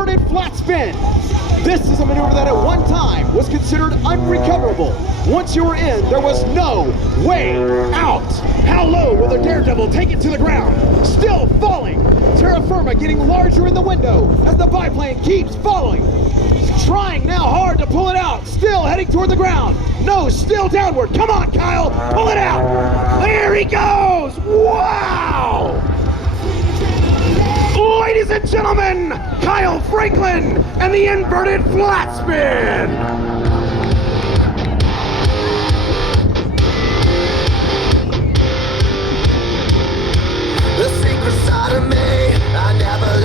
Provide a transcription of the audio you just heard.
inverted flat spin. This is a maneuver that at one time was considered unrecoverable. Once you were in, there was no way out. How low will the Daredevil take it to the ground? Still falling. Terra firma getting larger in the window as the biplane keeps following. Trying now hard to pull it out. Still heading toward the ground. No, still downward. Come on, Kyle. Pull it out. There he goes. Wow. Ladies and gentlemen, Kyle Franklin and the inverted flat spin.